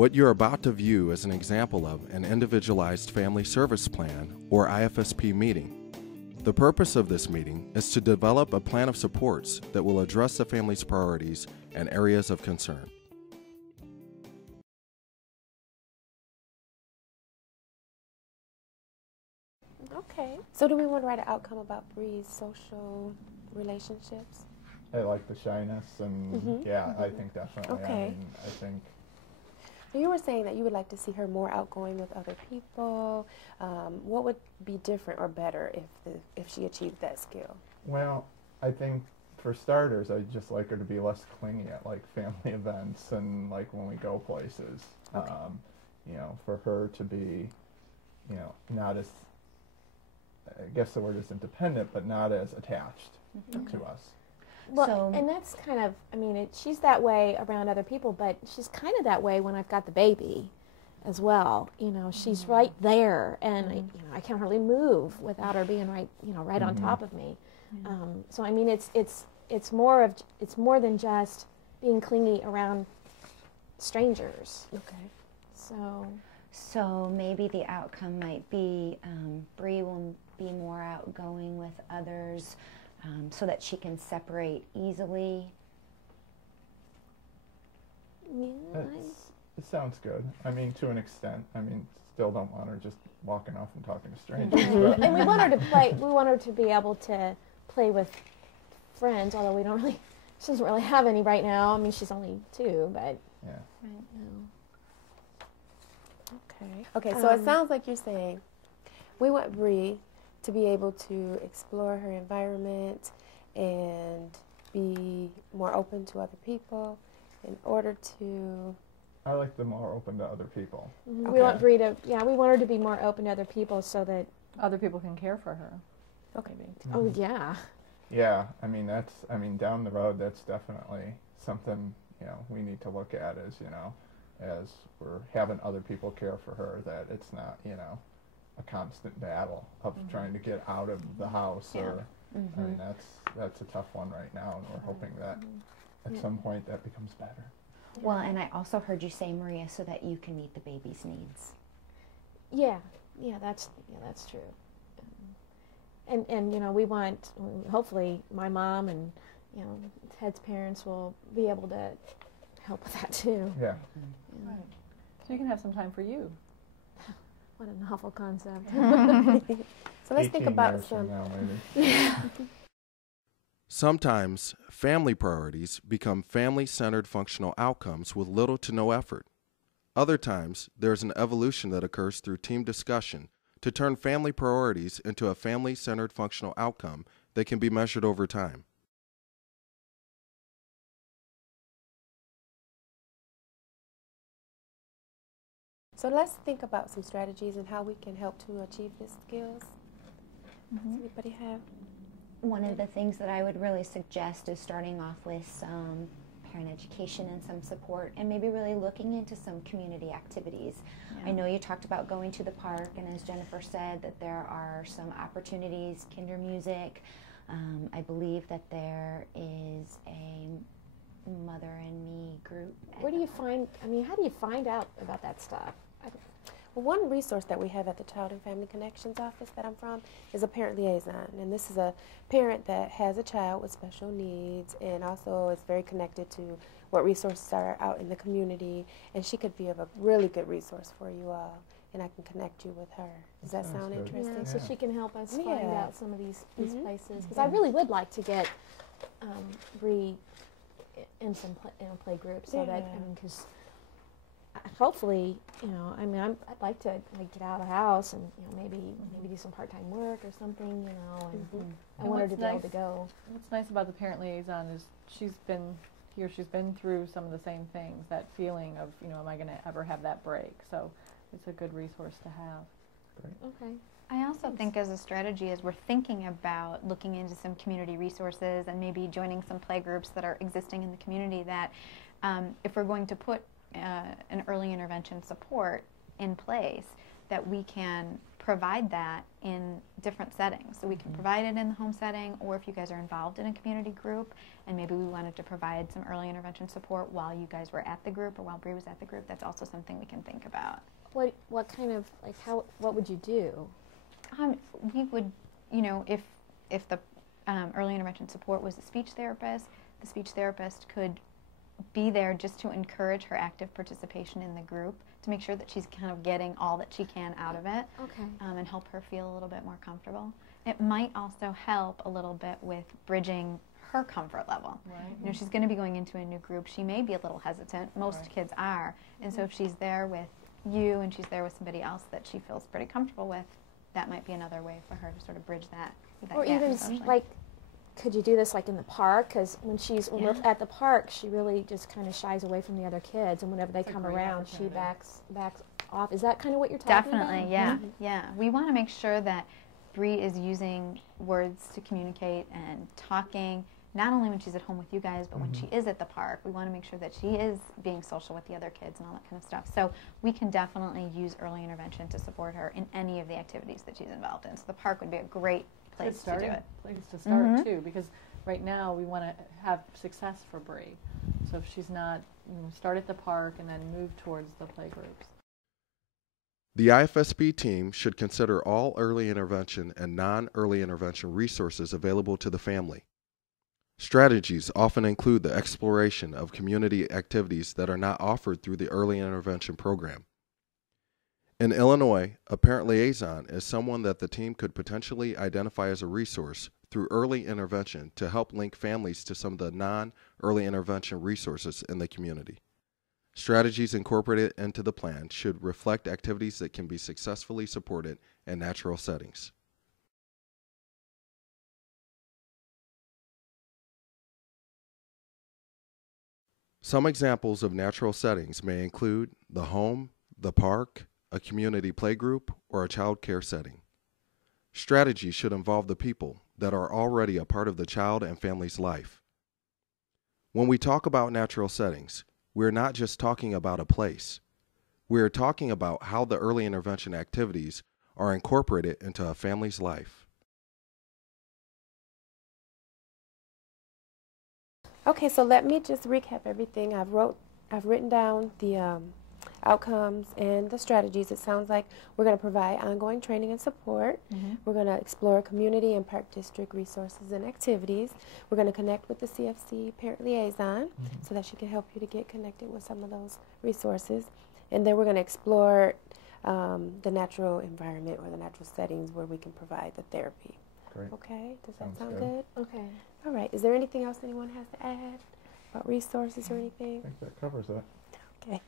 What you're about to view is an example of an Individualized Family Service Plan, or IFSP meeting. The purpose of this meeting is to develop a plan of supports that will address the family's priorities and areas of concern. Okay. So do we want to write an outcome about Bree's social relationships? I like the shyness, and I think definitely. Okay. I think. You were saying that you would like to see her more outgoing with other people. What would be different or better if she achieved that skill? Well, I think for starters, I'd just like her to be less clingy at like family events and like when we go places. Okay. For her to be, not as, I guess the word is independent, but not as attached to us. Well, and that's kind of, she's that way around other people, but she's kind of that way when I've got the baby as well. She's right there, and I can't hardly move without her being right on top of me. So it's more than just being clingy around strangers. Okay. So maybe the outcome might be Bree will be more outgoing with others. So that she can separate easily. It sounds good. To an extent. Still don't want her just walking off and talking to strangers. And we want her to play. We want her to be able to play with friends. Although she doesn't really have any right now. She's only 2, but yeah. Right now. Okay. Okay. So it sounds like you're saying we want Bree to be able to explore her environment and be more open to other people in order to... I like the more open to other people. Okay. We want Bree to, we want her to be more open to other people so that... Other people can care for her. Okay. Oh, yeah. Yeah, that's, down the road, that's definitely something, we need to look at as we're having other people care for her, that it's not, a constant battle of trying to get out of the house, or that's a tough one right now, and we're hoping that at some point that becomes better. Well, and I also heard you say, Maria, so that you can meet the baby's needs. Yeah, that's true. And we want, hopefully my mom and Ted's parents will be able to help with that too. Yeah. Right. So you can have some time for you. What a novel concept. So let's think about some. Now, maybe. Sometimes family priorities become family-centered functional outcomes with little to no effort. Other times, there's an evolution that occurs through team discussion to turn family priorities into a family-centered functional outcome that can be measured over time. So let's think about some strategies and how we can help to achieve these skills. Does anybody have? One of the things that I would really suggest is starting off with some parent education and some support, and maybe really looking into some community activities. I know you talked about going to the park, and as Jennifer said, that there are some opportunities, kinder music. I believe that there is a Mother and Me group. Where do you find, how do you find out about that stuff? Well, one resource that we have at the Child and Family Connections office that I'm from is a parent liaison, and this is a parent that has a child with special needs and also is very connected to what resources are out in the community, and she could be of a really good resource for you all, and I can connect you with her. Does that sound interesting? Yeah, so she can help us find out some of these places, because I really would like to get Bree in some play groups, so that, because hopefully, I'd like to get out of the house and maybe do some part-time work or something, and I want her to be able to go. What's nice about the parent liaison is she's been through some of the same things, that feeling of, am I going to ever have that break? So it's a good resource to have. Great. Okay. I also think as a strategy, as we're thinking about looking into some community resources and maybe joining some play groups that are existing in the community, that if we're going to put an early intervention support in place, that we can provide that in different settings. So we can provide it in the home setting, or if you guys are involved in a community group and maybe we wanted to provide some early intervention support while you guys were at the group or while Bree was at the group, that's also something we can think about. What kind of, like, what would you do? We would, you know, if the early intervention support was a speech therapist, the speech therapist could be there just to encourage her active participation in the group, to make sure that she's kind of getting all that she can out of it, Okay. And help her feel a little bit more comfortable. It might also help a little bit with bridging her comfort level. Right. You know, she's going to be going into a new group. She may be a little hesitant. Most kids are. And so if she's there with you and she's there with somebody else that she feels pretty comfortable with, that might be another way for her to sort of bridge that Or gap even socially. like, could you do this like in the park? Because when we're at the park, she really just kind of shies away from the other kids, and whenever they come around, she backs off. Is that kind of what you're talking about? Definitely, yeah, yeah. We want to make sure that Bree is using words to communicate and talking, not only when she's at home with you guys, but when she is at the park. We want to make sure that she is being social with the other kids and all that kind of stuff. So we can definitely use early intervention to support her in any of the activities that she's involved in. So the park would be a great place to do it. Place to start too, because right now we want to have success for Bree. So if she's not, start at the park and then move towards the playgroups. The IFSP team should consider all early intervention and non-early intervention resources available to the family. Strategies often include the exploration of community activities that are not offered through the early intervention program. In Illinois, a parent liaison is someone that the team could potentially identify as a resource through early intervention to help link families to some of the non-early intervention resources in the community. Strategies incorporated into the plan should reflect activities that can be successfully supported in natural settings. Some examples of natural settings may include the home, the park, a community playgroup, or a child care setting. Strategy should involve the people that are already a part of the child and family's life. When we talk about natural settings, we're not just talking about a place. We're talking about how the early intervention activities are incorporated into a family's life. Okay, so let me just recap everything. I've written down the outcomes and the strategies. It sounds like we're going to provide ongoing training and support. We're going to explore community and park district resources and activities. We're going to connect with the CFC parent liaison so that she can help you to get connected with some of those resources. And then we're going to explore the natural environment or the natural settings where we can provide the therapy. Great. Okay, does that Sounds sound good. good? Okay. All right, is there anything else anyone has to add about resources or anything? I think that covers it. Okay.